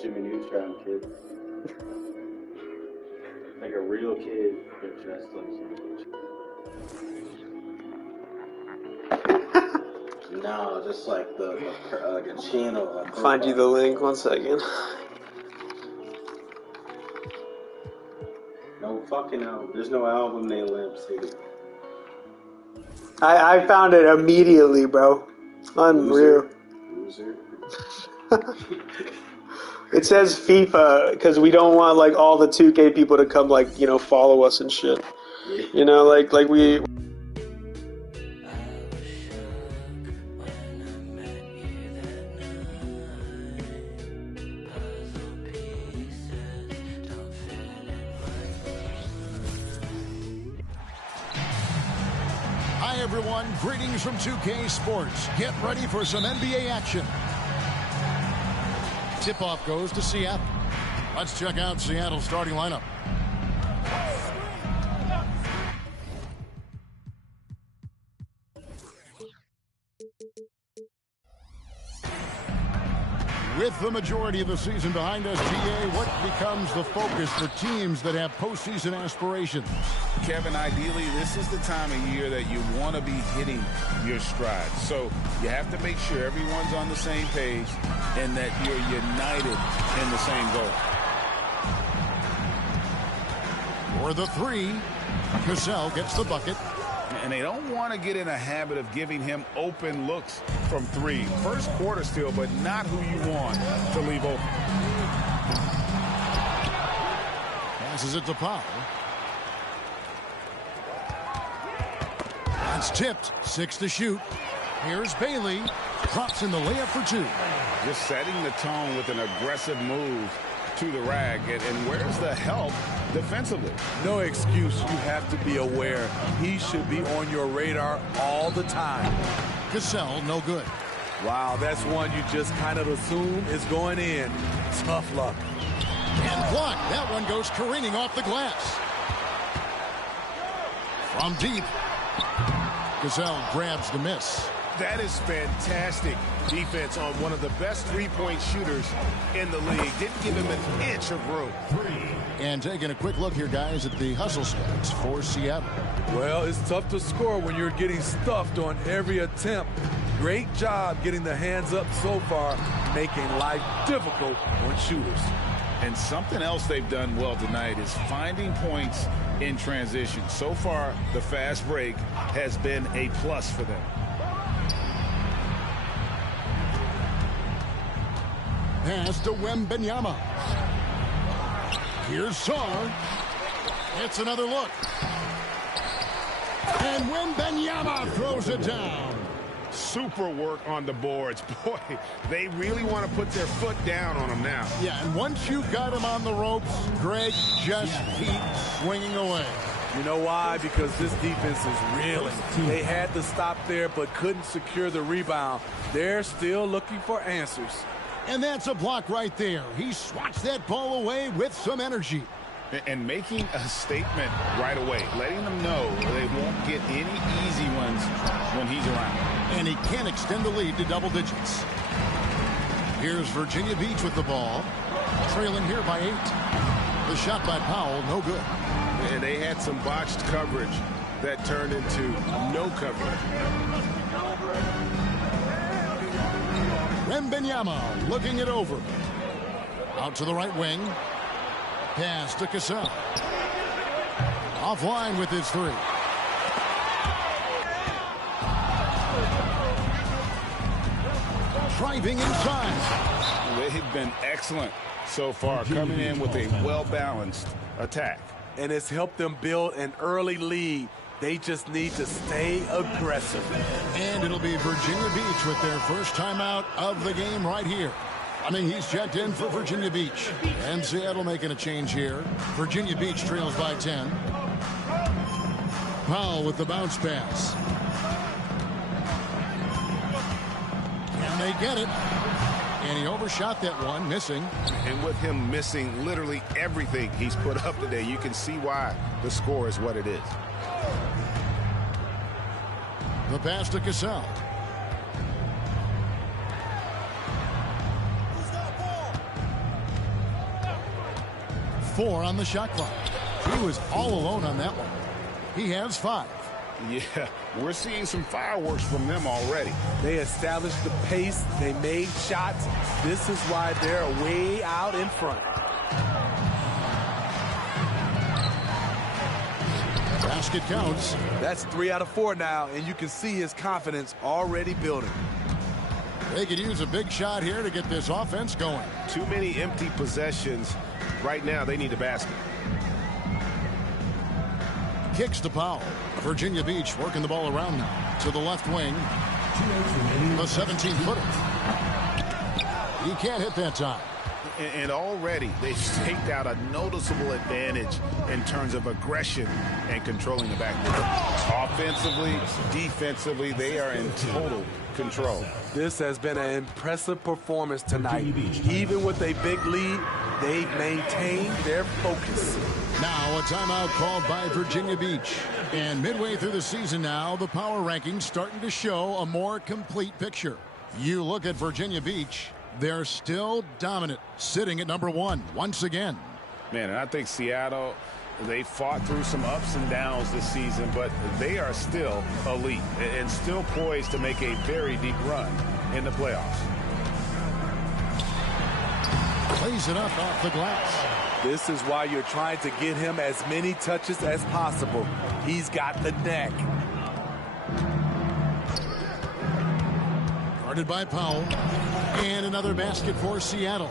Jimmy Neutron kid. Like a real kid, but dressed like Jimmy Neutron. No, just like like a channel. Find you the link, 1 second. No fucking album. There's no album named Lamp City. I found it immediately, bro. Unreal. Loser. It says FIFA because we don't want like all the 2K people to come like, you know, follow us and shit. Yeah. You know, like we. Hi everyone, greetings from 2K Sports. Get ready for some NBA action. Tip-off goes to Seattle. Let's check out Seattle's starting lineup. With the majority of the season behind us, GA, what becomes the focus for teams that have postseason aspirations? Kevin, ideally, this is the time of year that you want to be hitting your stride. So you have to make sure everyone's on the same page and that you're united in the same goal. For the three, Cassell gets the bucket. And they don't want to get in a habit of giving him open looks from three. First quarter still, but not who you want to leave open. Passes it to Powell. That's tipped. 6 to shoot. Here's Bailey. Drops in the layup for 2. Just setting the tone with an aggressive move to the rack. And where's the help defensively? No excuse. You have to be aware. He should be on your radar all the time. Cassell, no good. Wow, that's one you just kind of assume is going in. Tough luck. And blocked. That one goes careening off the glass. From deep. Cassell grabs the miss. That is fantastic defense on one of the best three-point shooters in the league. Didn't give him an inch of room. And taking a quick look here, guys, at the hustle stats for Seattle. Well, it's tough to score when you're getting stuffed on every attempt. Great job getting the hands up so far, making life difficult on shooters. And something else they've done well tonight is finding points in transition. So far, the fast break has been a plus for them. Pass to Wembanyama. Here's Sarr. It's another look. And Wembanyama throws it down. Super work on the boards. Boy, they really want to put their foot down on him now. Yeah, and once you got him on the ropes, Greg, just keep swinging away. You know why? Because this defense is reeling. They had to stop there but couldn't secure the rebound. They're still looking for answers. And that's a block right there. He swats that ball away with some energy. And making a statement right away, letting them know they won't get any easy ones when he's around. And he can extend the lead to double digits. Here's Virginia Beach with the ball, trailing here by 8. The shot by Powell, no good. And they had some botched coverage that turned into no coverage. Wembanyama looking it over. Out to the right wing. Pass to Cassell. Offline with his 3. Driving inside. They've been excellent so far, coming in with a well-balanced attack. And it's helped them build an early lead. They just need to stay aggressive. And it'll be Virginia Beach with their first timeout of the game right here. I mean, he's checked in for Virginia Beach. And Seattle making a change here. Virginia Beach trails by 10. Powell with the bounce pass. And they get it. And he overshot that one, missing. And with him missing literally everything he's put up today, you can see why the score is what it is. The pass to Cassell. 4 on the shot clock. He was all alone on that one. He has 5. Yeah, we're seeing some fireworks from them already. They established the pace. They made shots. This is why they're way out in front. Basket counts. That's 3 out of 4 now, and you can see his confidence already building. They could use a big shot here to get this offense going. Too many empty possessions. Right now, they need a basket. Kicks to Powell. Virginia Beach working the ball around now to the left wing. A 17-footer. He can't hit that time. And already they've staked out a noticeable advantage in terms of aggression and controlling the backcourt. Offensively, defensively, they are in total control. This has been an impressive performance tonight. Even with a big lead, they've maintained their focus. Now a timeout called by Virginia Beach. And midway through the season now, the power rankings starting to show a more complete picture. You look at Virginia Beach, they're still dominant, sitting at number 1 once again. Man, and I think Seattle, they fought through some ups and downs this season, but they are still elite and still poised to make a very deep run in the playoffs. Plays it up off the glass. This is why you're trying to get him as many touches as possible. He's got the neck. Guarded by Powell. And another basket for Seattle.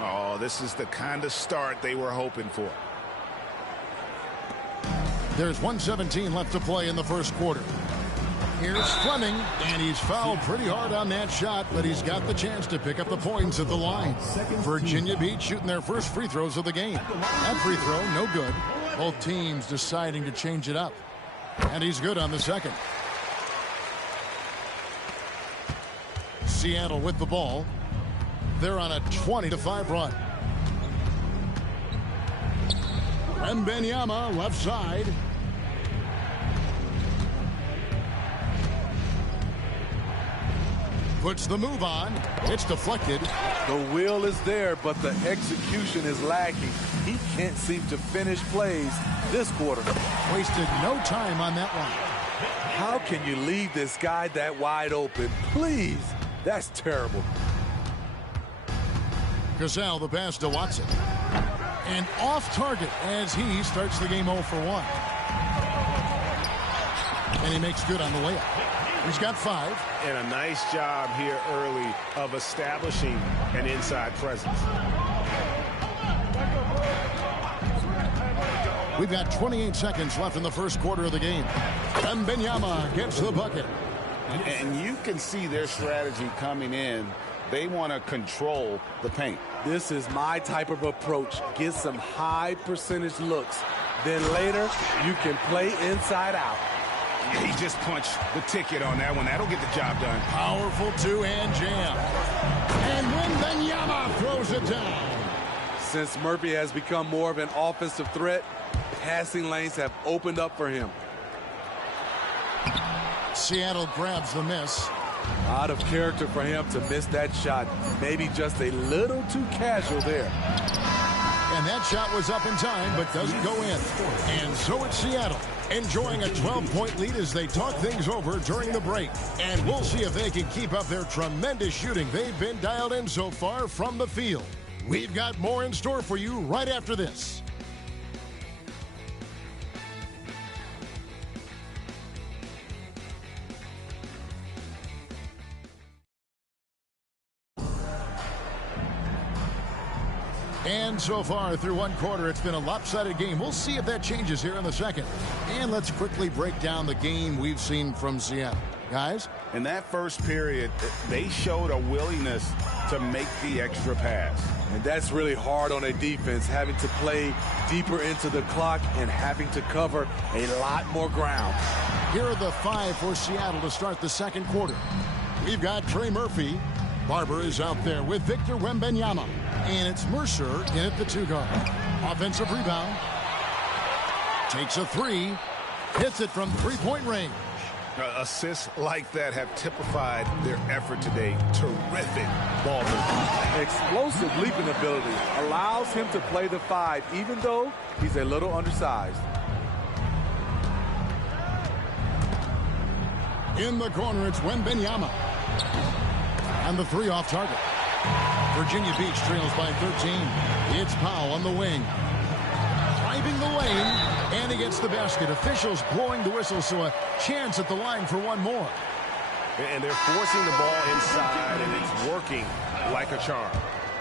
Oh, this is the kind of start they were hoping for. There's 1:17 left to play in the first quarter. Here's Fleming, and he's fouled pretty hard on that shot, but he's got the chance to pick up the points at the line. Virginia Beach shooting their first free throws of the game. That free throw, no good. Both teams deciding to change it up. And he's good on the second. Seattle with the ball. They're on a 20-5 run. Wembanyama left side. Puts the move on. It's deflected. The will is there, but the execution is lacking. He can't seem to finish plays this quarter. Wasted no time on that one. How can you leave this guy that wide open? Please. That's terrible. Gazelle the pass to Watson. And off target as he starts the game 0 for 1. And he makes good on the layup. He's got 5. And a nice job here early of establishing an inside presence. We've got 28 seconds left in the first quarter of the game. Wembanyama gets the bucket. And you can see their strategy coming in. They want to control the paint. This is my type of approach. Get some high percentage looks. Then later, you can play inside out. He just punched the ticket on that one. That'll get the job done. Powerful two-hand jam. And Wembanyama throws it down. Since Murphy has become more of an offensive threat, passing lanes have opened up for him. Seattle grabs the miss. Out of character for him to miss that shot. Maybe just a little too casual there. And that shot was up in time, but doesn't go in. And so it's Seattle, enjoying a 12-point lead as they talk things over during the break. And we'll see if they can keep up their tremendous shooting they've been dialed in so far from the field. We've got more in store for you right after this. And so far through one quarter, it's been a lopsided game. We'll see if that changes here in the second. And let's quickly break down the game we've seen from Seattle. Guys? In that first period, they showed a willingness to make the extra pass. And that's really hard on a defense, having to play deeper into the clock and having to cover a lot more ground. Here are the 5 for Seattle to start the second quarter. We've got Trey Murphy. Barber is out there with Victor Wembanyama. And it's Mercer in at the 2 guard. Offensive rebound. Takes a 3. Hits it from 3-point range. Assists like that have typified their effort today. Terrific ball movement. Explosive leaping ability allows him to play the 5, even though he's a little undersized. In the corner, it's Wembanyama. And the 3 off target. Virginia Beach trails by 13. It's Powell on the wing. Driving the lane, and he gets the basket. Officials blowing the whistle, so a chance at the line for one more. And they're forcing the ball inside, and it's working like a charm.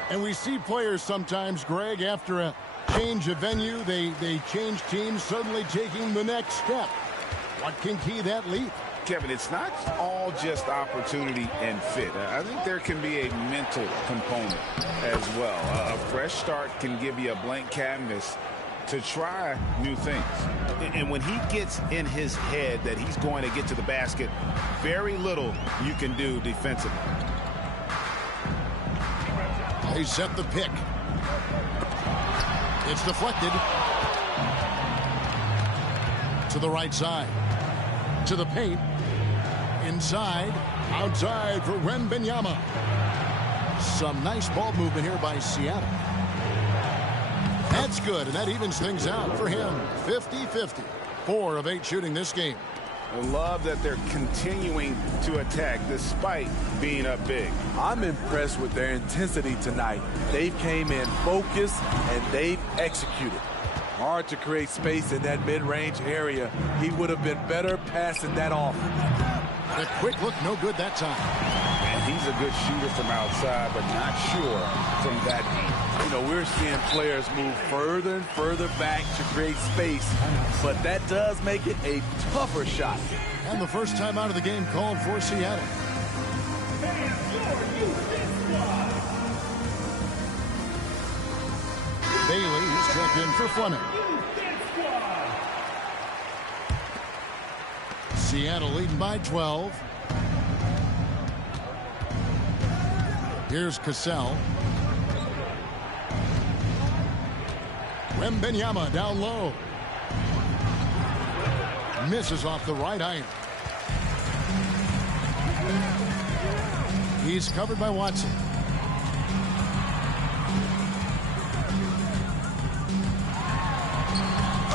And we see players sometimes, Greg, after a change of venue, they change teams, suddenly taking the next step. What can key that leap? Kevin, it's not all just opportunity and fit. I think there can be a mental component as well. A fresh start can give you a blank canvas to try new things. And when he gets in his head that he's going to get to the basket, very little you can do defensively. They set the pick. It's deflected. To the right side. To the paint. Inside. Outside for Wembanyama. Some nice ball movement here by Seattle. That's good, and that evens things out for him. 50-50. 4 of 8 shooting this game. I love that they're continuing to attack despite being up big. I'm impressed with their intensity tonight. They came in focused, and they've executed. Hard to create space in that mid-range area. He would have been better passing that off. The quick look, no good that time. And he's a good shooter from outside, but not sure from that deep. You know, we're seeing players move further and further back to create space, but that does make it a tougher shot. And the first time out of the game called for Seattle. Bailey is checked in for Fleming. Seattle leading by 12. Here's Cassell. Wembanyama down low. Misses off the right iron. He's covered by Watson.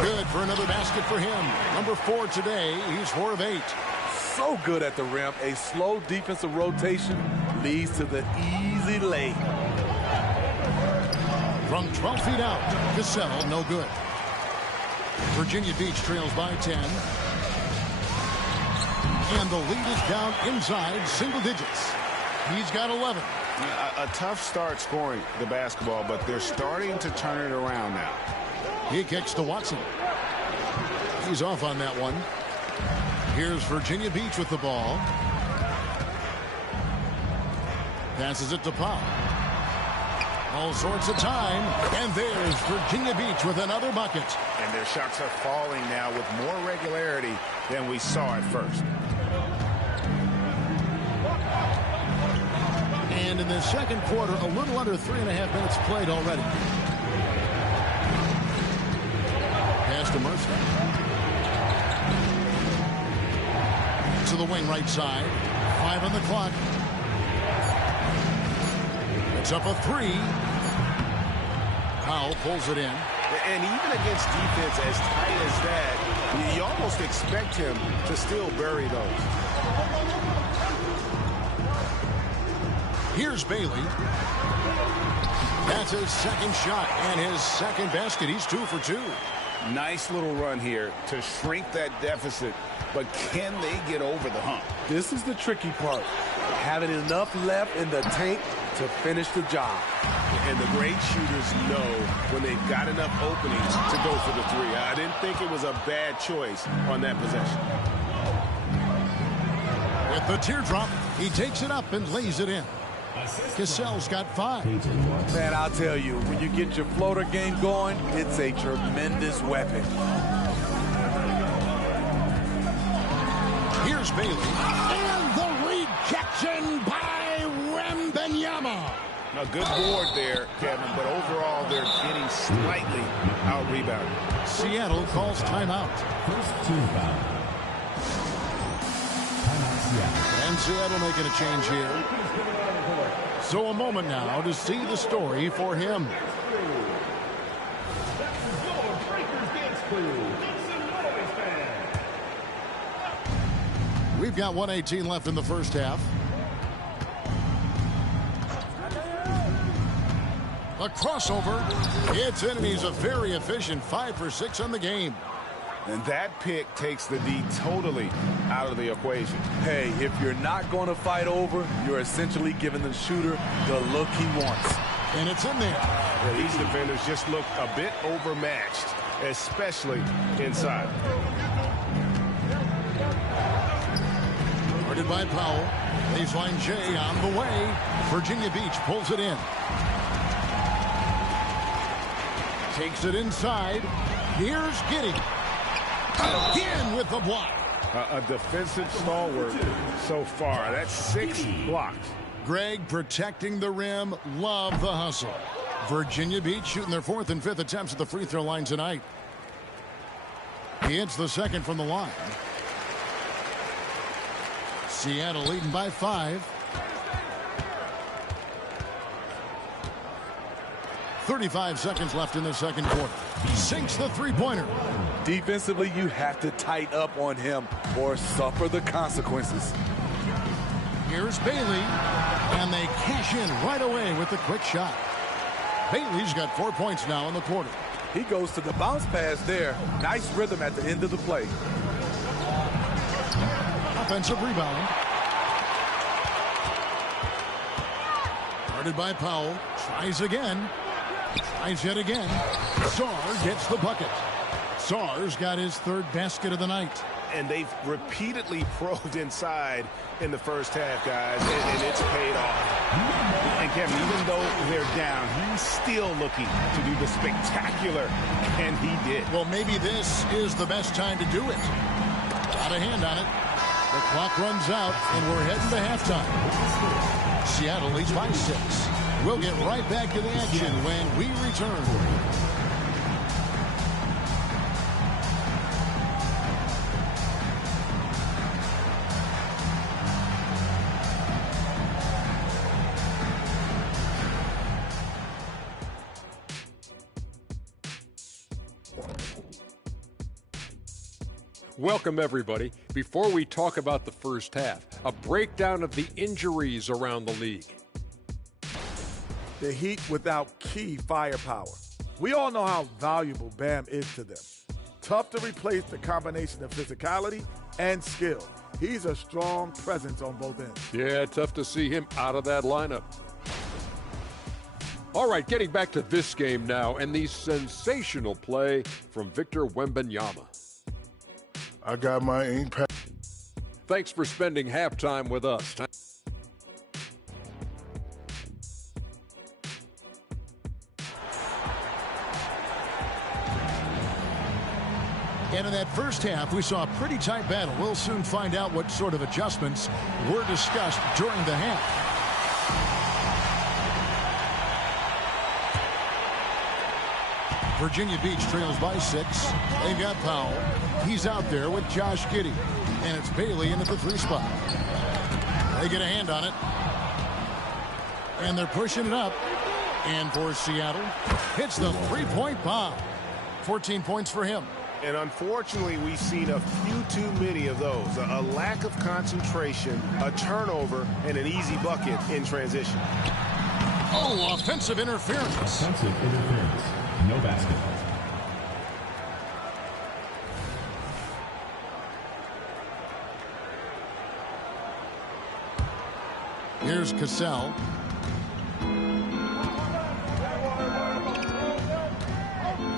Good for another basket for him. Number 4 today. He's 4 of 8. So good at the rim. A slow defensive rotation leads to the easy lay. From 12 feet out, Cassell, no good. Virginia Beach trails by 10. And the lead is down inside single digits. He's got 11. A tough start scoring the basketball, but they're starting to turn it around now. He kicks to Watson. He's off on that one. Here's Virginia Beach with the ball. Passes it to Powell. All sorts of time. And there's Virginia Beach with another bucket. And their shots are falling now with more regularity than we saw at first. And in the second quarter, a little under 3.5 minutes played already. Pass to Mercer. To the wing right side. 5 on the clock. It's up a 3. Powell pulls it in. And even against defense as tight as that, you almost expect him to still bury those. Here's Bailey. That's his second shot and his second basket. He's 2 for 2. Nice little run here to shrink that deficit, but can they get over the hump? This is the tricky part. Having enough left in the tank to finish the job. And the great shooters know when they've got enough openings to go for the 3. I didn't think it was a bad choice on that possession. With the teardrop, he takes it up and lays it in. Cassell's got 5. Man, I'll tell you, when you get your floater game going, it's a tremendous weapon. Here's Bailey. And the rejection by Wembanyama. A good board there, Kevin, but overall they're getting slightly out-rebounded. Seattle calls timeout. First team foul. And Seattle making a change here. So a moment now to see the story for him. We've got 1:18 left in the first half. A crossover. It's in, and he's a very efficient 5 for 6 on the game. And that pick takes the D totally out of the equation. Hey, if you're not going to fight over, you're essentially giving the shooter the look he wants. And it's in there. Yeah, these defenders just look a bit overmatched, especially inside. Guarded by Powell. Baseline J on the way. Virginia Beach pulls it in. Takes it inside. Here's Giddey. Again with the block. A defensive stalwart so far. That's 6 blocks. Greg protecting the rim. Love the hustle. Virginia Beach shooting their 4th and 5th attempts at the free throw line tonight. He hits the second from the line. Seattle leading by 5. 35 seconds left in the second quarter. Sinks the three-pointer. Defensively, you have to tighten up on him or suffer the consequences. Here's Bailey, and they cash in right away with a quick shot. Bailey's got 4 points now in the quarter. He goes to the bounce pass there. Nice rhythm at the end of the play. Offensive rebound. Guarded by Powell. Tries again. Tries yet again. Sarr gets the bucket. Sarr's got his 3rd basket of the night. And they've repeatedly probed inside in the first half, guys, and it's paid off. And Kevin, even though they're down, he's still looking to do the spectacular, and he did. Well, maybe this is the best time to do it. Got a hand on it. The clock runs out, and we're heading to halftime. Seattle leads by 6. We'll get right back to the action when we return. Welcome, everybody. Before we talk about the first half, a breakdown of the injuries around the league. The Heat without key firepower. We all know how valuable Bam is to them. Tough to replace the combination of physicality and skill. He's a strong presence on both ends. Yeah, tough to see him out of that lineup. All right, getting back to this game now and the sensational play from Victor Wembanyama. I got my impact. Thanks for spending halftime with us. And in that first half, we saw a pretty tight battle. We'll soon find out what sort of adjustments were discussed during the half. Virginia Beach trails by 6. They've got Powell. He's out there with Josh Giddey. And it's Bailey in at the 3 spot. They get a hand on it. And they're pushing it up. And for Seattle, hits the 3-point bomb. 14 points for him. And unfortunately, we've seen a few too many of those. A lack of concentration, a turnover, and an easy bucket in transition. Oh, offensive interference. Offensive interference. No basket. Here's Cassell.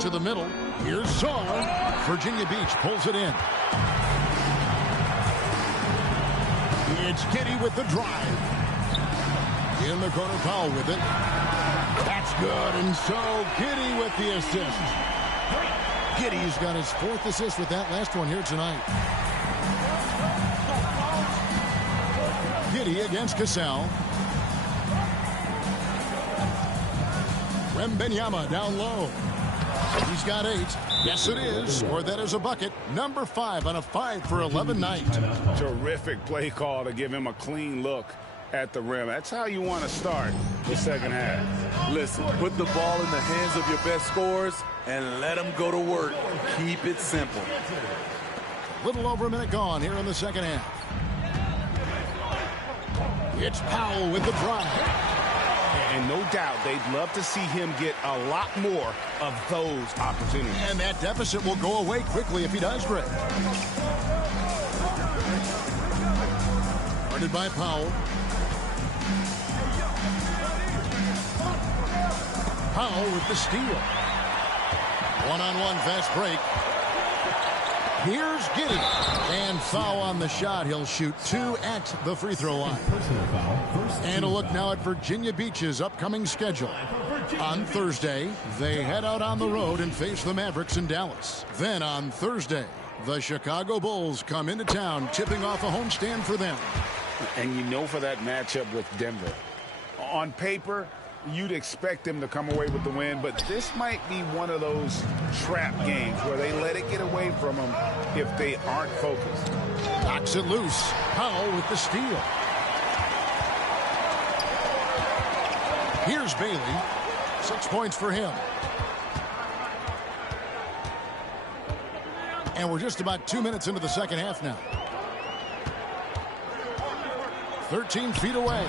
To the middle. Here's Sarr. Virginia Beach pulls it in. It's Giddey with the drive. In the corner, Powell with it. That's good, and so Giddey with the assist. Giddey's got his 4th assist with that last one here tonight. Giddey against Cassell. Wembanyama down low. He's got 8. Yes, it is. Or that is a bucket. Number 5 on a 5 for 11 night. Terrific play call to give him a clean look at the rim. That's how you want to start the second half. Listen, put the ball in the hands of your best scorers and let them go to work. Keep it simple. Little over a minute gone here in the second half. It's Powell with the drive. And no doubt they'd love to see him get a lot more of those opportunities. And that deficit will go away quickly if he does, Greg. Guarded by Powell. Powell with the steal. One-on-one fast break. Here's Giddey. And foul on the shot. He'll shoot 2 at the free throw line. And a look now at Virginia Beach's upcoming schedule. On Thursday, they head out on the road and face the Mavericks in Dallas. Then on Thursday, the Chicago Bulls come into town, tipping off a homestand for them. And you know, for that matchup with Denver, on paper, you'd expect them to come away with the win, but this might be one of those trap games where they let it get away from them if they aren't focused. Knocks it loose. Powell with the steal. Here's Bailey. 6 points for him. And we're just about 2 minutes into the second half now. 13 feet away.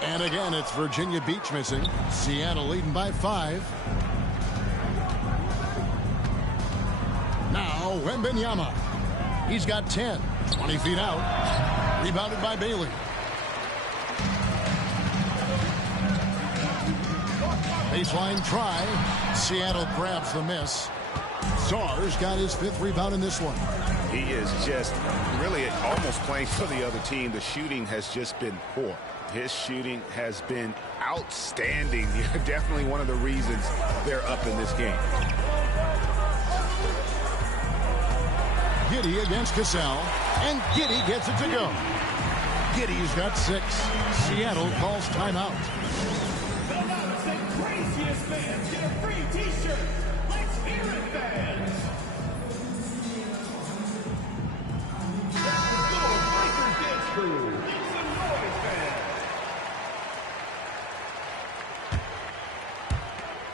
And again, it's Virginia Beach missing. Seattle leading by 5. Now, Wembanyama. He's got 10. 20 feet out. Rebounded by Bailey. Baseline try. Seattle grabs the miss. Czar's got his 5th rebound in this one. He is just really almost playing for the other team. The shooting has just been poor. His shooting has been outstanding. Definitely one of the reasons they're up in this game. Giddey against Cassell. And Giddey gets it to go. Giddey's got 6. Seattle calls timeout. The craziest fans get a free t-shirt. Let's hear it, fans.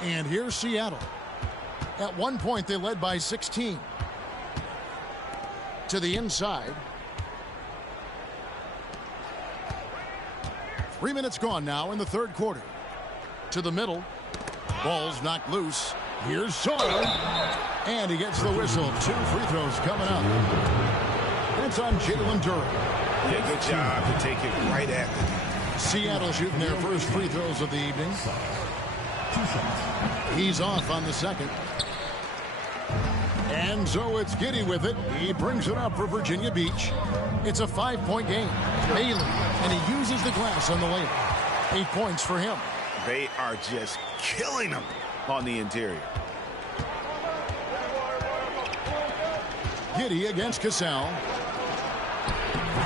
And here's Seattle. At one point, they led by 16. To the inside. 3 minutes gone now in the third quarter. To the middle. Ball's knocked loose. Here's Sawyer. And he gets the whistle. 2 free throws coming up. That's on Jalen Durham. Yeah, good job to take it right at the Seattle shooting their first free throws of the evening. He's off on the second. And so it's Giddey with it. He brings it up for Virginia Beach. It's a 5-point game. Bailey, and he uses the glass on the layup. 8 points for him. They are just killing them on the interior. Giddey against Cassell.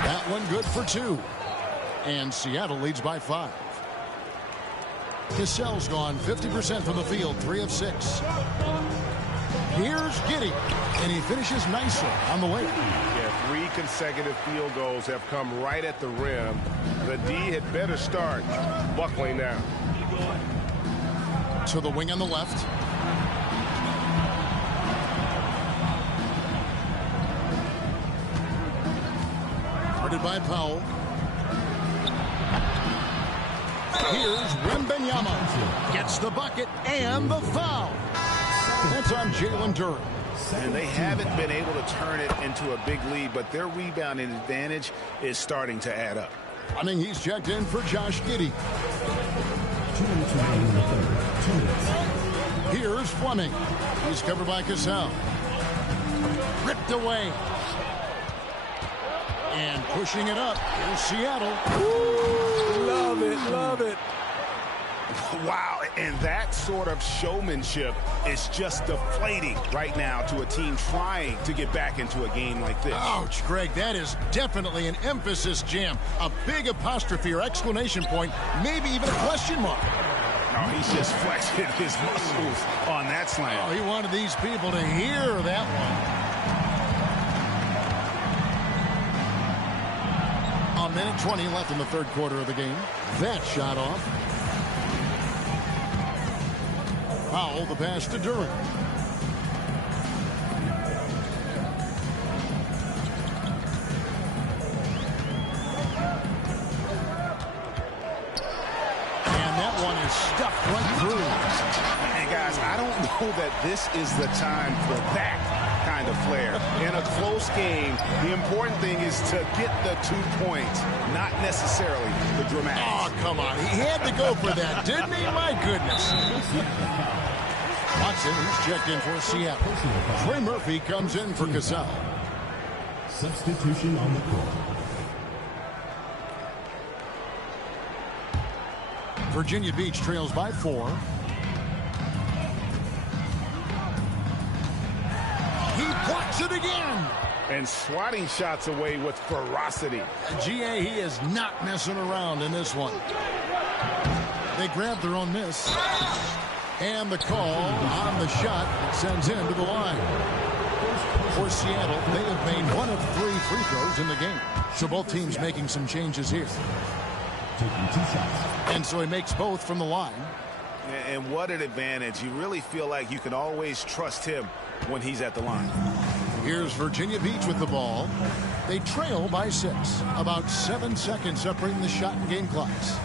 That one good for 2. And Seattle leads by 5. Cassell's gone 50% from the field, 3 of 6. Here's Giddey, and he finishes nicely on the way. Yeah, 3 consecutive field goals have come right at the rim. The D had better start buckling now. To the wing on the left. Guarded by Powell. Here's Wembanyama. Gets the bucket and the foul. That's on Jalen Durham. And they haven't been able to turn it into a big lead, but their rebounding advantage is starting to add up. I mean, he's checked in for Josh Giddey. 2 minutes remaining in the third. 2 minutes. Here's Fleming. He's covered by Cassell. Ripped away. And pushing it up. Here's Seattle. Ooh, love it, love it. Wow, and that sort of showmanship is just deflating right now to a team trying to get back into a game like this. Ouch, Greg, that is definitely an emphasis jam. A big apostrophe or exclamation point, maybe even a question mark. Oh, he's just flexing his muscles on that slam. Oh, he wanted these people to hear that one. A minute 20 left in the third quarter of the game. That shot off. Foul, the pass to Duran. One is stuffed right through. And guys, I don't know that this is the time for that kind of flair. In a close game, the important thing is to get the 2 points, not necessarily the dramatics. Oh, come on. He had to go for that, didn't he? My goodness. Watson, who's checked in for Seattle. Trey Murphy comes in for Cassell. Substitution on the court. Virginia Beach trails by 4. He blocks it again. And swatting shots away with ferocity. GA, he is not messing around in this one. They grab their own miss. And the call on the shot sends him to the line. For Seattle, they have made 1 of 3 free throws in the game. So both teams making some changes here. Taking 2 shots. And so he makes both from the line. And what an advantage. You really feel like you can always trust him when he's at the line. Here's Virginia Beach with the ball. They trail by 6. About 7 seconds separating the shot and game clocks.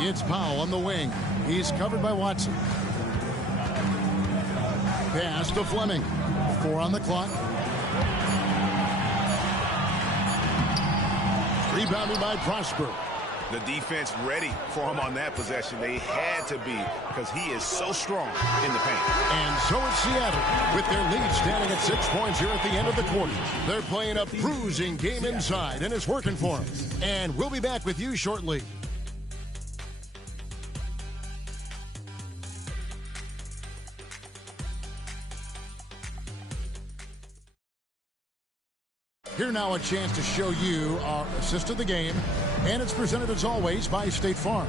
It's Powell on the wing. He's covered by Watson. Pass to Fleming. 4 on the clock. Rebounded by Prosper. The defense ready for him on that possession. They had to be because he is so strong in the paint. And so it's Seattle with their lead standing at 6 points here at the end of the quarter. They're playing a bruising game inside, and it's working for them. And we'll be back with you shortly. Here now a chance to show you our assist of the game, and it's presented as always by State Farm.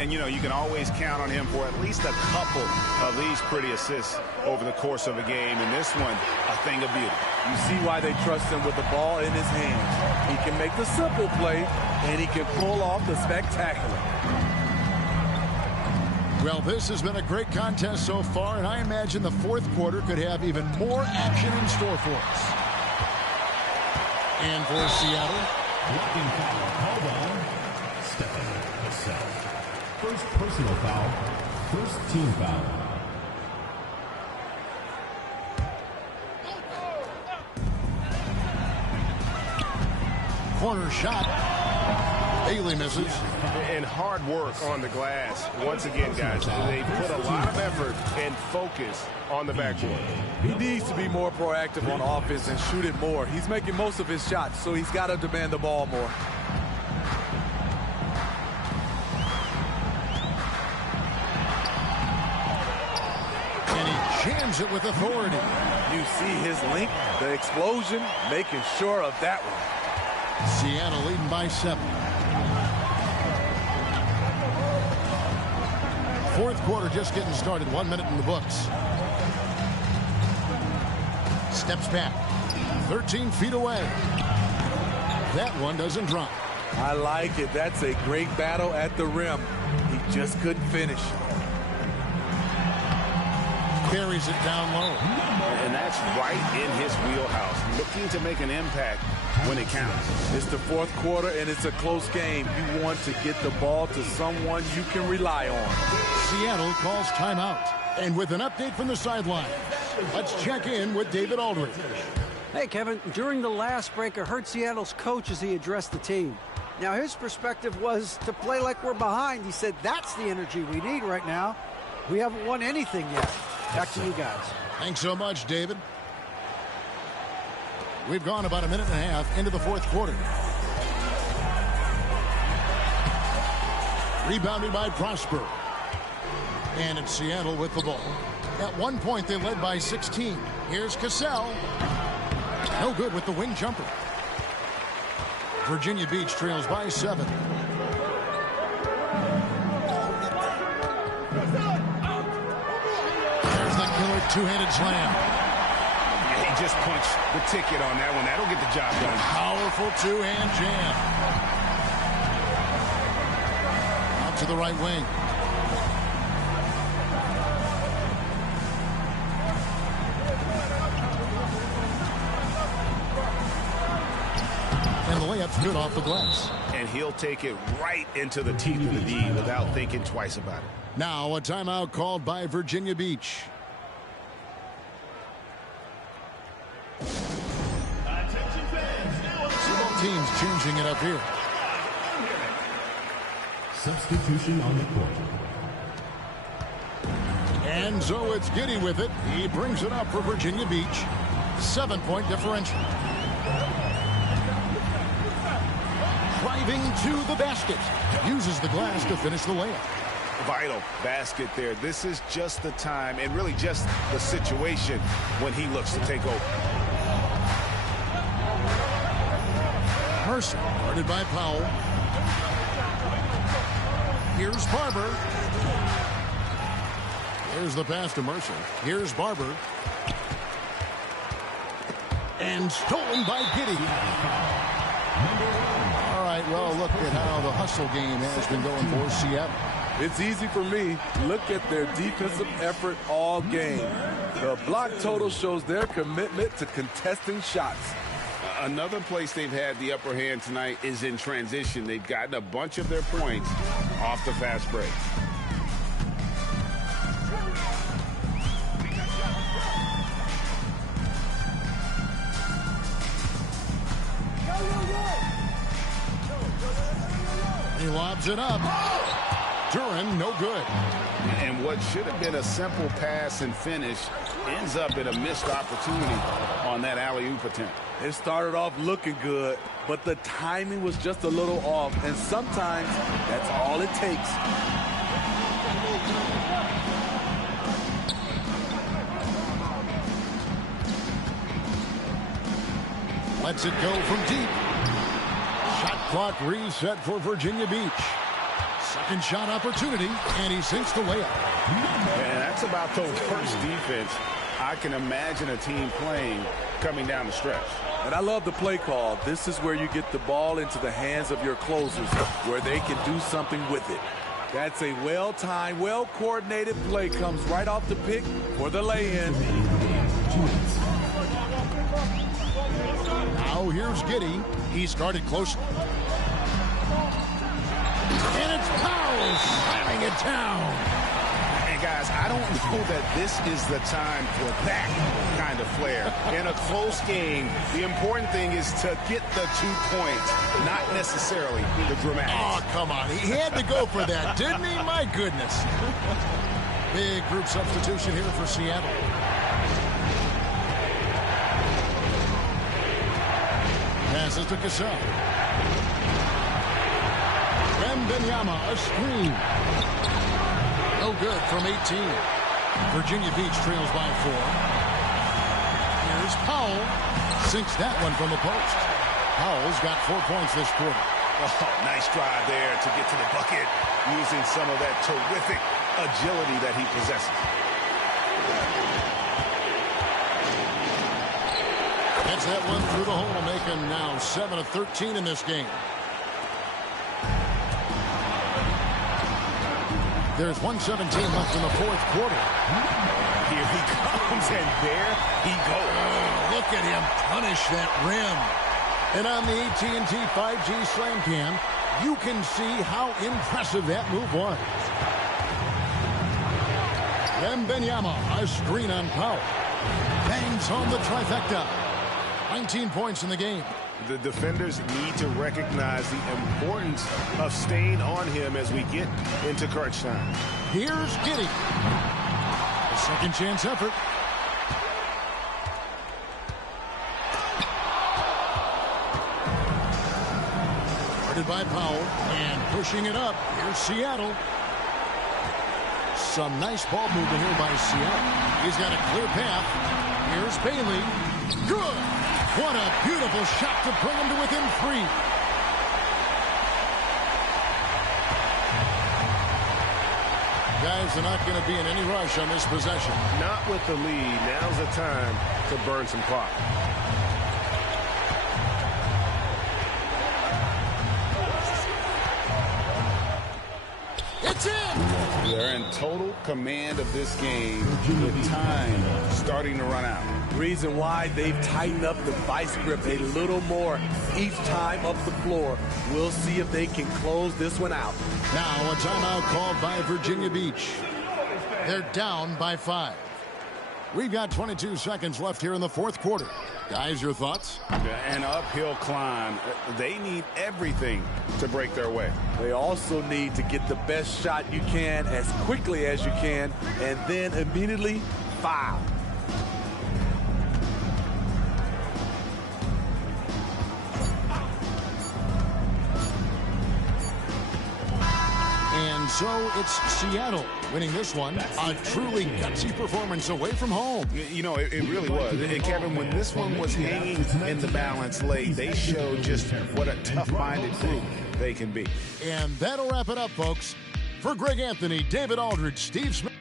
And you know, you can always count on him for at least a couple of these pretty assists over the course of a game, and this one, a thing of beauty. You see why they trust him with the ball in his hands. He can make the simple play, and he can pull off the spectacular. Well, this has been a great contest so far, and I imagine the fourth quarter could have even more action in store for us. And for Seattle, Blocking foul called on Stephen Cassell. First personal foul, first team foul. Corner shot. Bailey misses. And hard work on the glass. Once again, guys, they put a lot of effort and focus on the backboard. He needs to be more proactive on offense and shoot it more. He's making most of his shots, so he's got to demand the ball more. And he jams it with authority. You see his length, the explosion, making sure of that one. Seattle leading by 7. Fourth quarter just getting started. 1 minute in the books. Steps back. 13 feet away. That one doesn't drop. I like it. That's a great battle at the rim. He just couldn't finish. Carries it down low. And that's right in his wheelhouse. Looking to make an impact when it counts. It's the fourth quarter, and it's a close game. You want to get the ball to someone you can rely on. Seattle calls timeout. And with an update from the sideline, let's check in with David Aldridge. Hey, Kevin, during the last break, I heard Seattle's coach as he addressed the team. Now, his perspective was to play like we're behind. He said that's the energy we need right now. We haven't won anything yet. Back to you guys. Thanks so much, David. We've gone about a minute and a half into the fourth quarter. Rebounded by Prosper. And it's Seattle with the ball. At one point, they led by 16. Here's Cassell. No good with the wing jumper. Virginia Beach trails by 7. two-handed slam. He just punched the ticket on that one. That'll get the job done. Powerful two-hand jam. Out to the right wing. And the layup's good off the glass. And he'll take it right into the teeth of the D without thinking twice about it. Now a timeout called by Virginia Beach. Both teams changing it up here. Substitution on the court. And so it's Giddey with it. He brings it up for Virginia Beach. 7-point differential. Driving to the basket. Uses the glass to finish the layup. Vital basket there. This is just the time and really just the situation when he looks to take over. Mercer, guarded by Powell. Here's Barber. There's the pass to Mercer. Here's Barber. And stolen by Giddey. All right, well, look at how the hustle game has been going for Seattle. It's easy for me. Look at their defensive effort all game. The block total shows their commitment to contesting shots. Another place they've had the upper hand tonight is in transition. They've gotten a bunch of their points off the fast break. He lobs it up. Duran, no good. And what should have been a simple pass and finish ends up in a missed opportunity on that alley-oop attempt. It started off looking good, but the timing was just a little off, and sometimes that's all it takes. Lets it go from deep. Shot clock reset for Virginia Beach. Second shot opportunity, and he sinks the layup. And that's about the worst defense I can imagine a team playing coming down the stretch. And I love the play call. This is where you get the ball into the hands of your closers, where they can do something with it. That's a well-timed, well-coordinated play. Comes right off the pick for the lay-in. Now here's Giddey. He's guarded closely. And it's Powell slamming it down. And guys, I don't know that this is the time for that kind of flair. In a close game, the important thing is to get the 2 points, not necessarily the dramatics. Oh, come on. He had to go for that, didn't he? My goodness. Big group substitution here for Seattle. Passes to Cassell. Wembanyama, a screen. No good from 18. Virginia Beach trails by 4. Here's Powell. Sinks that one from the post. Powell's got 4 points this quarter. Oh, nice drive there to get to the bucket, using some of that terrific agility that he possesses. Gets that one through the hole, making now 7 of 13 in this game. There's 1:17 left in the fourth quarter. Here he comes, and there he goes. Oh, look at him punish that rim. And on the AT&T 5G Slam Cam, you can see how impressive that move was. Wembanyama, a screen on Powell. Bangs home the trifecta. 19 points in the game. The defenders need to recognize the importance of staying on him as we get into crunch time. Here's Giddey. A second chance effort. Guarded by Powell and pushing it up. Here's Seattle. Some nice ball movement here by Seattle. He's got a clear path. Here's Bailey. Good. What a beautiful shot to bring him to within 3. Guys, guys are not going to be in any rush on this possession. Not with the lead. Now's the time to burn some clock. It's in! They're in total command of this game with time starting to run out. Reason why they've tightened up the vice grip a little more each time up the floor. We'll see if they can close this one out. Now a timeout called by Virginia Beach. They're down by 5. We've got 22 seconds left here in the fourth quarter. Guys, your thoughts? An uphill climb. They need everything to break their way. They also need to get the best shot you can as quickly as you can and then immediately foul. And so it's Seattle winning this one. A truly gutsy performance away from home. You know, it really was. And Kevin, when this one was hanging in the balance late, they showed just what a tough-minded group they can be. And that'll wrap it up, folks. For Greg Anthony, David Aldridge, Steve Smith.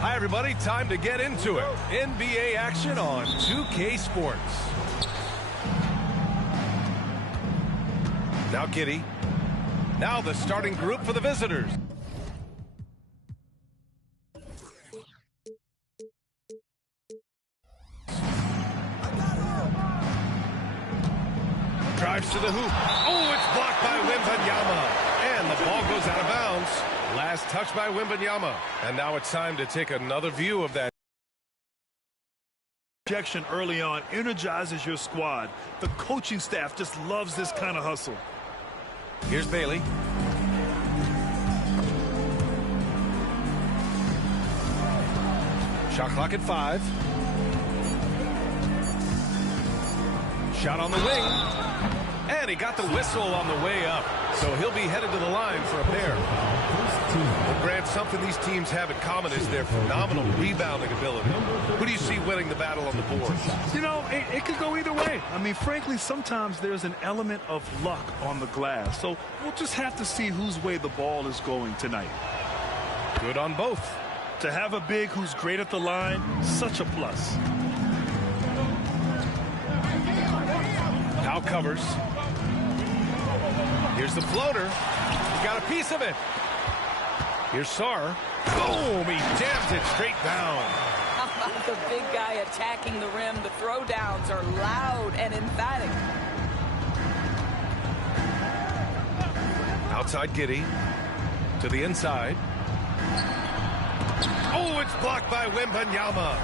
Hi, everybody. Time to get into it. NBA action on 2K Sports. Now Giddey. Now the starting group for the visitors. Drives to the hoop. Oh, it's blocked by Wembanyama. And the ball goes out of bounds. Last touch by Wembanyama. And now it's time to take another view of that. Projection early on energizes your squad. The coaching staff just loves this kind of hustle. Here's Bailey. Shot clock at 5. Shot on the wing. And he got the whistle on the way up. So he'll be headed to the line for a pair. Well, Grant, something these teams have in common is their phenomenal rebounding ability. Who do you see winning the battle on the boards? You know, it could go either way. I mean, frankly, sometimes there's an element of luck on the glass. So we'll just have to see whose way the ball is going tonight. Good on both. To have a big who's great at the line, such a plus. Now covers. Here's the floater. He got a piece of it. Here's Sarr. Boom! He jams it straight down. How about the big guy attacking the rim? The throwdowns are loud and emphatic. Outside Giddey. To the inside. Oh, it's blocked by Wembanyama.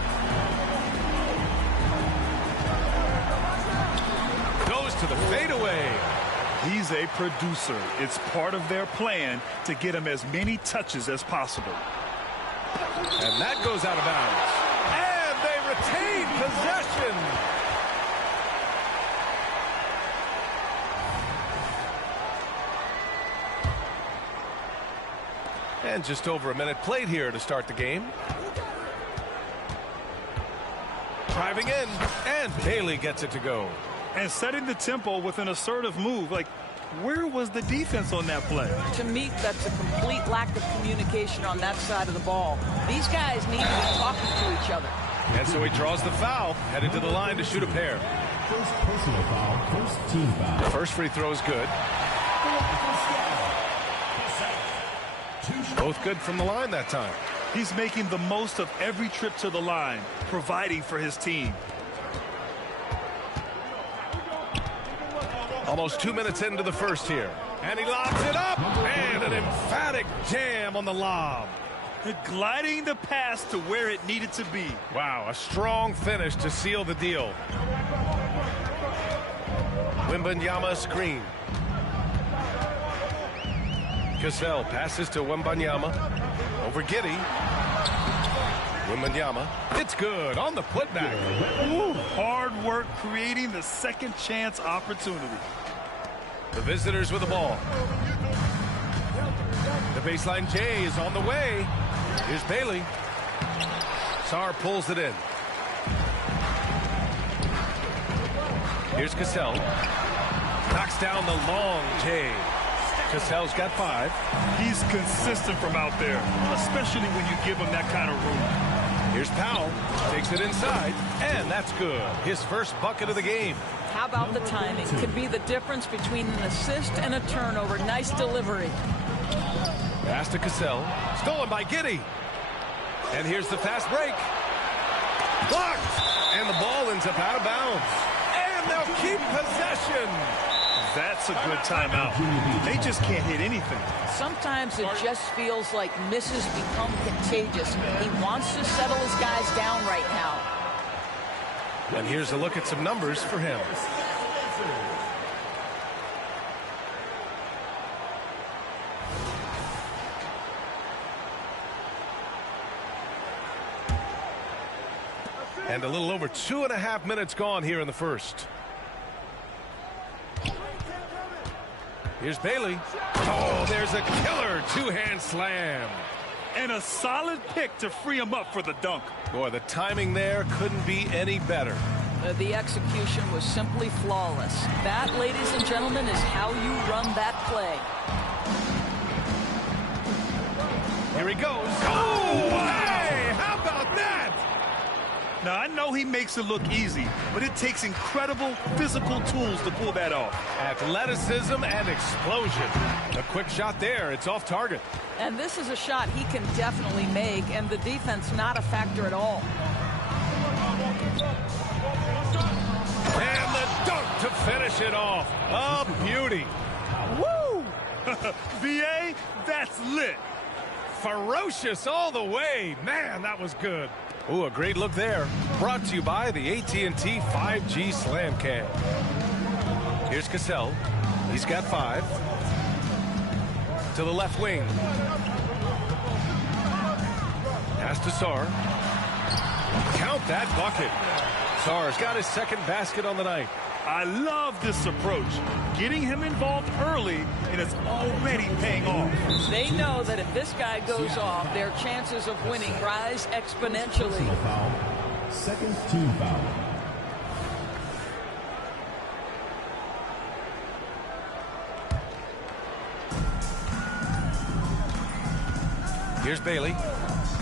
Goes to the fadeaway. He's a producer. It's part of their plan to get him as many touches as possible. And that goes out of bounds. And they retain possession. And just over a minute played here to start the game. Driving in, and Bailey gets it to go. And setting the tempo with an assertive move. Like, Where was the defense on that play? To me, that's a complete lack of communication on that side of the ball. These guys need to be talking to each other. And so he draws the foul, headed to the line to shoot a pair. First personal foul, first team foul. First free throw is good. Both good from the line that time. He's making the most of every trip to the line, providing for his team. Almost 2 minutes into the first here. And he lobs it up. And an emphatic jam on the lob. Gliding the pass to where it needed to be. Wow, a strong finish to seal the deal. Wembanyama screen. Cassell passes to Wembanyama. Over Giddey. Wembanyama. It's good on the putback. Ooh, hard work creating the second chance opportunity. The visitors with the ball. The baseline J is on the way. Here's Bailey. Sarr pulls it in. Here's Cassell. Knocks down the long J. Cassell's got 5. He's consistent from out there, especially when you give him that kind of room. Here's Powell. Takes it inside, and that's good. His first bucket of the game. How about the timing? Could be the difference between an assist and a turnover. Nice delivery. Pass to Cassell. Stolen by Giddey. And here's the fast break. Blocked. And the ball ends up out of bounds. And they'll keep possession. That's a good timeout. They just can't hit anything. Sometimes it just feels like misses become contagious. He wants to settle his guys down right now. And here's a look at some numbers for him. And a little over 2.5 minutes gone here in the first. Here's Bailey. Oh, there's a killer two-hand slam. And a solid pick to free him up for the dunk. Boy, the timing there couldn't be any better. The execution was simply flawless. That, ladies and gentlemen, is how you run that play. Here he goes. Oh, hey, how about that? Now, I know he makes it look easy, but it takes incredible physical tools to pull that off. Athleticism and explosion. A quick shot there. It's off target. And this is a shot he can definitely make, and the defense not a factor at all. And the dunk to finish it off. A beauty. Woo! VA, that's lit. Ferocious all the way. Man, that was good. Ooh, a great look there. Brought to you by the AT&T 5G Slam Cam. Here's Cassell. He's got 5. To the left wing. Pass to Sarr. Count that bucket. Sarr's got his second basket on the night. I love this approach. Getting him involved early, and it's already paying off. They know that if this guy goes off, their chances of winning rise exponentially. Personal foul, second team foul. Here's Bailey.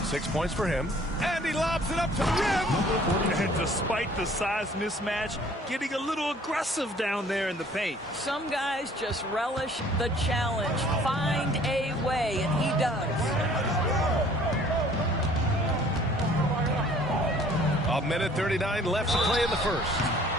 6 points for him. And he lobs it up to the rim. And despite the size mismatch, getting a little aggressive down there in the paint. Some guys just relish the challenge. Find a way, and he does. A minute 39 left to play in the first.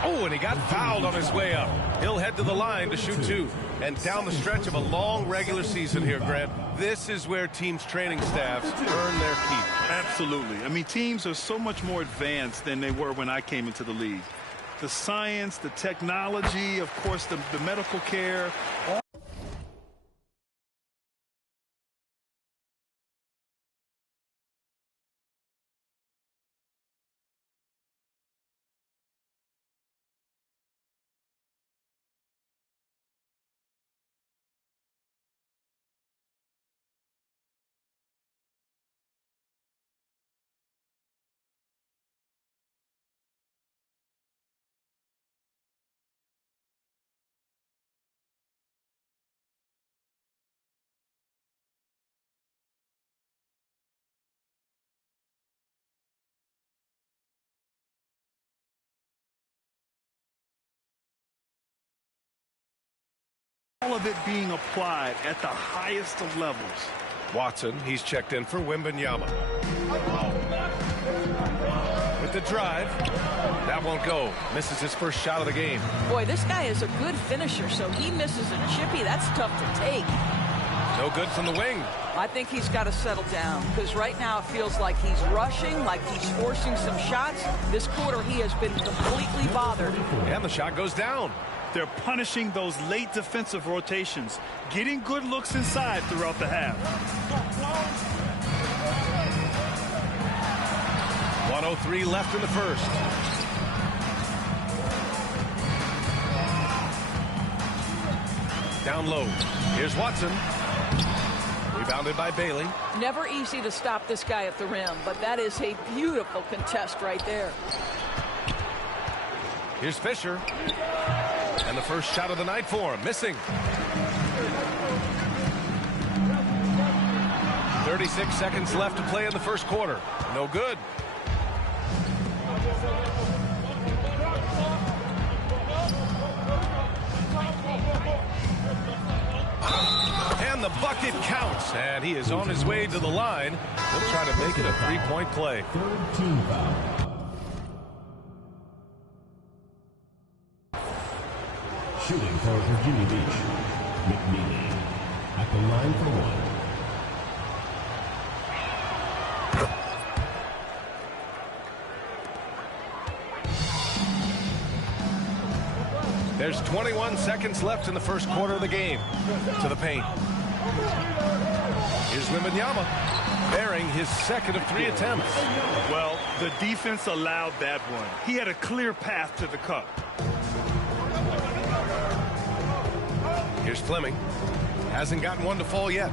Oh, and he got fouled on his way up. He'll head to the line to shoot 2. And down the stretch of a long regular season here, Grant, this is where teams' training staffs earn their keep. Absolutely. I mean, teams are so much more advanced than they were when I came into the league. The science, the technology, of course, the medical care, all of it being applied at the highest of levels. Watson, he's checked in for Wembanyama. With the drive. That won't go. Misses his first shot of the game. Boy, this guy is a good finisher, so he misses a chippy. That's tough to take. No good from the wing. I think he's got to settle down because right now it feels like he's rushing, like he's forcing some shots. This quarter he has been completely bothered. And the shot goes down. They're punishing those late defensive rotations, getting good looks inside throughout the half. 1:03 left in the first. Down low. Here's Watson. Rebounded by Bailey. Never easy to stop this guy at the rim, but that is a beautiful contest right there. Here's Fisher. And the first shot of the night for him. Missing. 36 seconds left to play in the first quarter. No good. And the bucket counts. And he is on his way to the line. He'll try to make it a three-point play. Third team foul. Shooting for Virginia Beach, McNeely at the line for one. There's 21 seconds left in the first quarter of the game. To the paint. Here's Wembanyama, bearing his second of 3 attempts. Well, the defense allowed that one. He had a clear path to the cup. Here's Fleming. Hasn't gotten one to fall yet.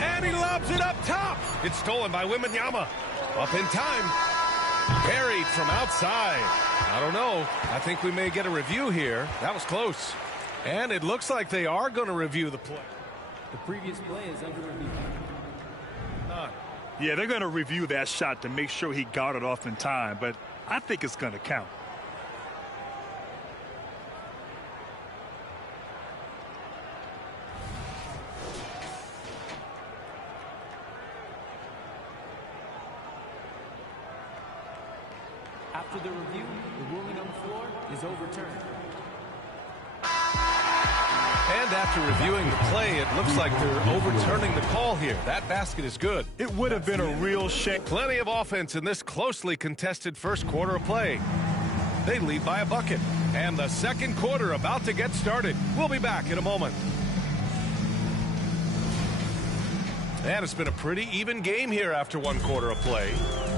And he lobs it up top. It's stolen by Wembanyama. Up in time. Buried from outside. I don't know. I think we may get a review here. That was close. And it looks like they are going to review the play. The previous play is under review. Yeah, they're going to review that shot to make sure he got it off in time, but I think it's going to count. After the review, the ruling on the floor is overturned. And after reviewing the play, it looks like they're overturning the call here. That basket is good. It would have been a real shame. Plenty of offense in this closely contested first quarter of play. They lead by a bucket. And the second quarter about to get started. We'll be back in a moment. And it's been a pretty even game here after one quarter of play.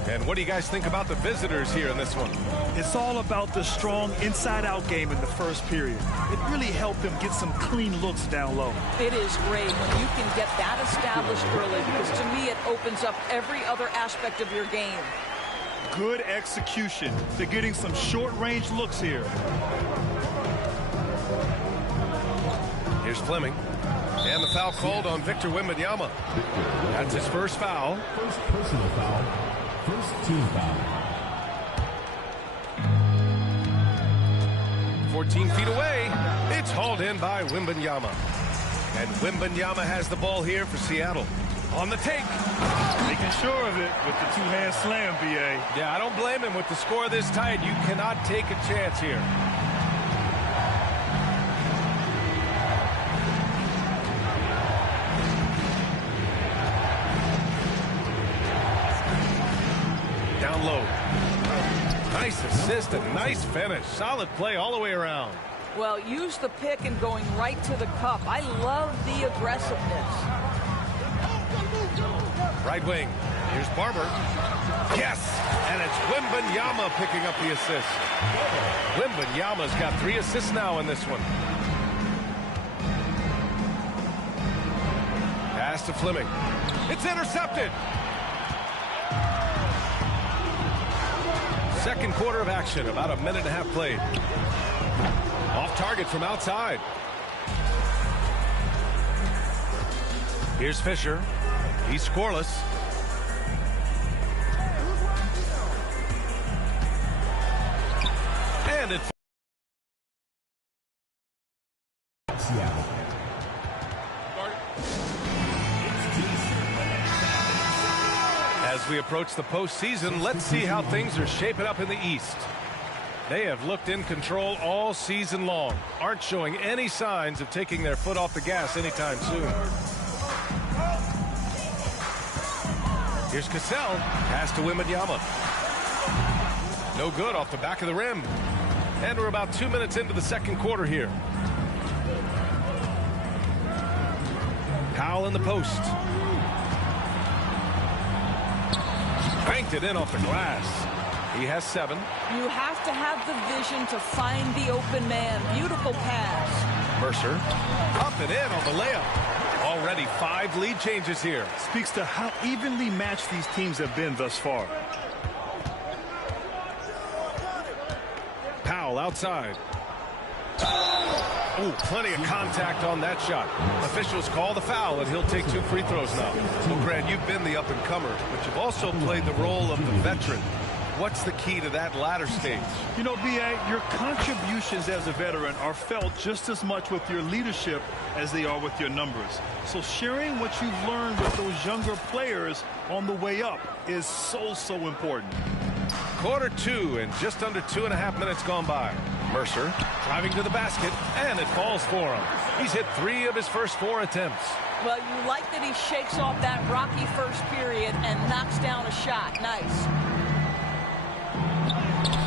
And what do you guys think about the visitors here in this one? It's all about the strong inside-out game in the first period. It really helped them get some clean looks down low. It is great when you can get that established early because to me it opens up every other aspect of your game. Good execution. They're getting some short-range looks here. Here's Fleming. And the foul called on Victor Wembanyama. That's his first foul. First personal foul. First team foul. 14 feet away. It's hauled in by Wembanyama. And Wembanyama has the ball here for Seattle. On the take. Making sure of it with the two-hand slam, B.A. Yeah, I don't blame him with the score this tight. You cannot take a chance here. Down low. Nice assist and nice finish. Solid play all the way around. Well, use the pick and going right to the cup. I love the aggressiveness. Right wing. Here's Barber. Yes! And it's Wembanyama picking up the assist. Wembanyama's got 3 assists now in this one. Pass to Fleming. It's intercepted. Second quarter of action, about a minute and a half played. Off target from outside. Here's Fisher. He's scoreless. And it Seattle. As we approach the postseason, let's see how things are shaping up in the East. They have looked in control all season long, aren't showing any signs of taking their foot off the gas anytime soon. Here's Cassell, pass to Wembanyama. No good off the back of the rim. And we're about 2 minutes into the second quarter here. Powell in the post. Banked it in off the glass. He has 7. You have to have the vision to find the open man. Beautiful pass. Mercer up and in on the layup. Already 5 lead changes here. Speaks to how evenly matched these teams have been thus far. Powell outside. Oh, plenty of contact on that shot. Officials call the foul, and he'll take 2 free throws now. Well, Grant, you've been the up-and-comer, but you've also played the role of the veteran. What's the key to that latter stage? You know, B.A., your contributions as a veteran are felt just as much with your leadership as they are with your numbers. So sharing what you've learned with those younger players on the way up is so important. Quarter 2 and just under 2.5 minutes gone by. Mercer driving to the basket, and it falls for him. He's hit 3 of his first 4 attempts. Well, you like that he shakes off that rocky first period and knocks down a shot. Nice.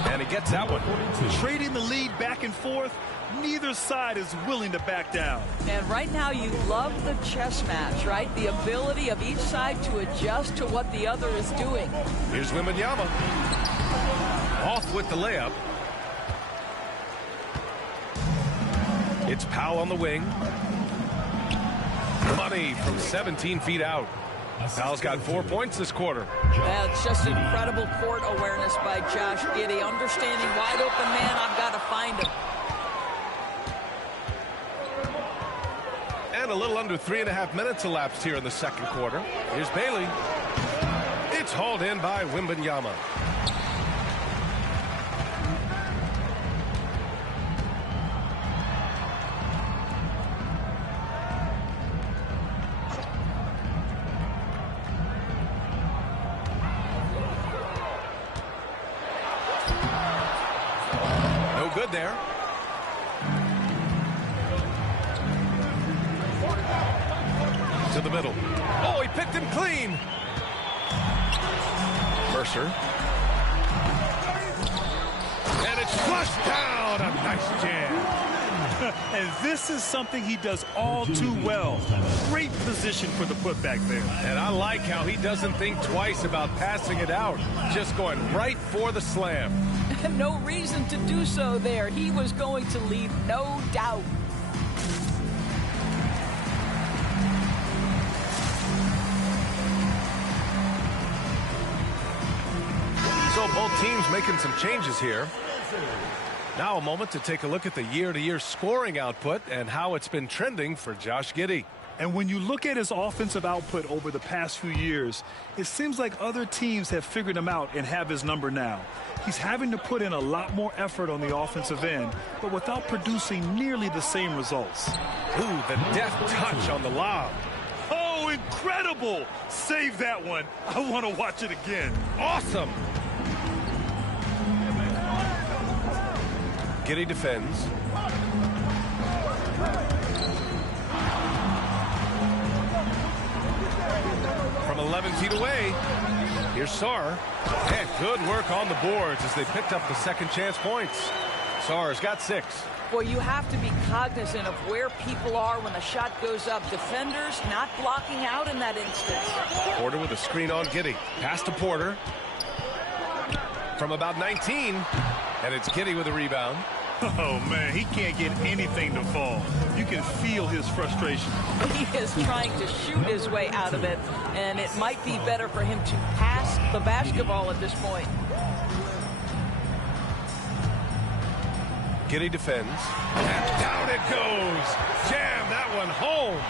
And he gets that one. Trading the lead back and forth, neither side is willing to back down. And right now you love the chess match, right? The ability of each side to adjust to what the other is doing. Here's Wembanyama. Off with the layup. It's Powell on the wing. Money from 17 feet out. Powell's got 4 points this quarter. That's just incredible court awareness by Josh Giddey. Understanding wide open man, I've got to find him. And a little under 3.5 minutes elapsed here in the second quarter. Here's Bailey. It's hauled in by Wembanyama. Good there. To the middle. Oh, he picked him clean. Mercer. And it's flushed down. A nice jam. And this is something he does all too well. Great position for the putback there. And I like how he doesn't think twice about passing it out. Just going right for the slam. No reason to do so there. He was going to leave, no doubt. So both teams making some changes here. Now a moment to take a look at the year-to-year scoring output and how it's been trending for Josh Giddey. And when you look at his offensive output over the past few years, it seems like other teams have figured him out and have his number now. He's having to put in a lot more effort on the offensive end, but without producing nearly the same results. Ooh, the deft touch on the lob. Oh, incredible! Save that one. I want to watch it again. Awesome! Giddey defends. From 11 feet away, here's Sarr. And good work on the boards as they picked up the second chance points. Sarr's got 6. Well, you have to be cognizant of where people are when the shot goes up. Defenders not blocking out in that instance. Porter with a screen on Giddey. Pass to Porter. From about 19. And it's Giddey with a rebound. Oh, man, he can't get anything to fall. You can feel his frustration. He is trying to shoot his way out of it, and it might be better for him to pass the basketball at this point. Giddey defends. And down it goes. Jam that one home.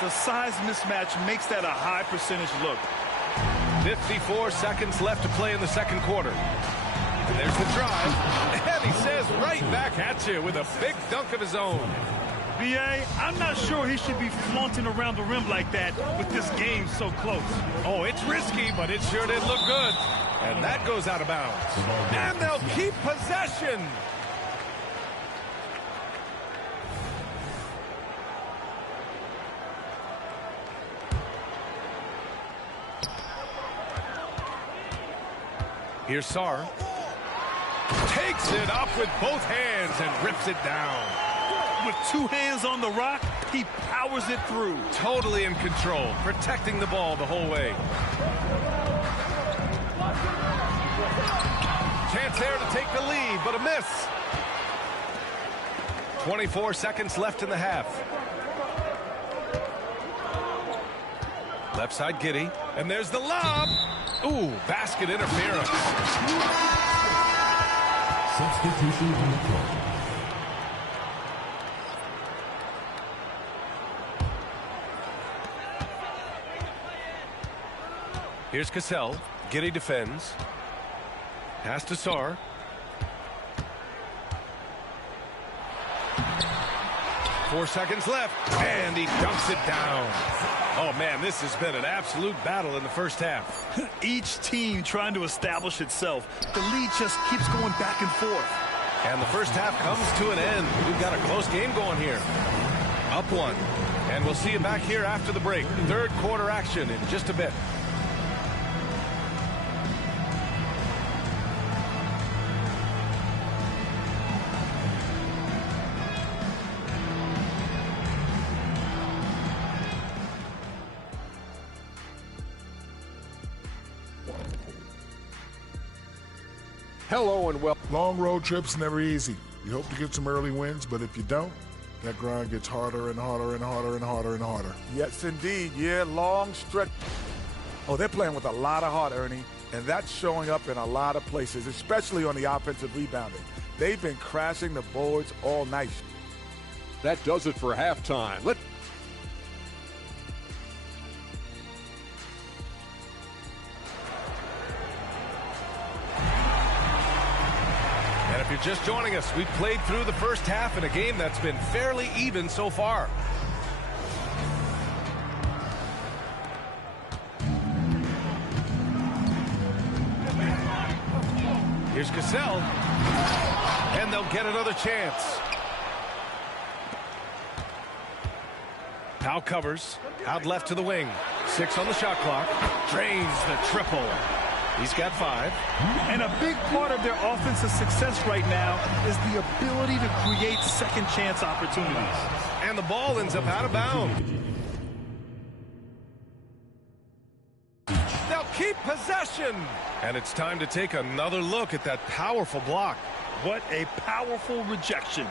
The size mismatch makes that a high percentage look. 54 seconds left to play in the second quarter. And there's the drive. And he says right back at you with a big dunk of his own. B.A., I'm not sure he should be flaunting around the rim like that with this game so close. Oh, it's risky, but it sure did look good. And that goes out of bounds. And they'll keep possession. Here's Sarr. Takes it up with both hands and rips it down. With two hands on the rock, he powers it through. Totally in control, protecting the ball the whole way. Chance there to take the lead, but a miss. 24 seconds left in the half. Left side Giddey, and there's the lob. Ooh, basket interference. Substitution on the court. Here's Cassell. Giddey defends. Pass to Sarr. Four seconds left, and he dumps it down. Oh, man, this has been an absolute battle in the first half. Each team trying to establish itself. The lead just keeps going back and forth. And the first half comes to an end. We've got a close game going here. Up one. And we'll see you back here after the break. Third quarter action in just a bit. Hello and welcome. Long road trips never easy. You hope to get some early wins, but if you don't, that grind gets harder and harder and harder and harder and harder. Yes, indeed. Yeah, long stretch. Oh, they're playing with a lot of heart, Ernie, and that's showing up in a lot of places, especially on the offensive rebounding. They've been crashing the boards all night. That does it for halftime. And if you're just joining us, we've played through the first half in a game that's been fairly even so far. Here's Cassell. And they'll get another chance. Powell covers. Out left to the wing. 6 on the shot clock. Drains the triple. He's got 5. And a big part of their offensive success right now is the ability to create second chance opportunities. And the ball ends up out of bounds. They'll keep possession. And it's time to take another look at that powerful block. What a powerful rejection.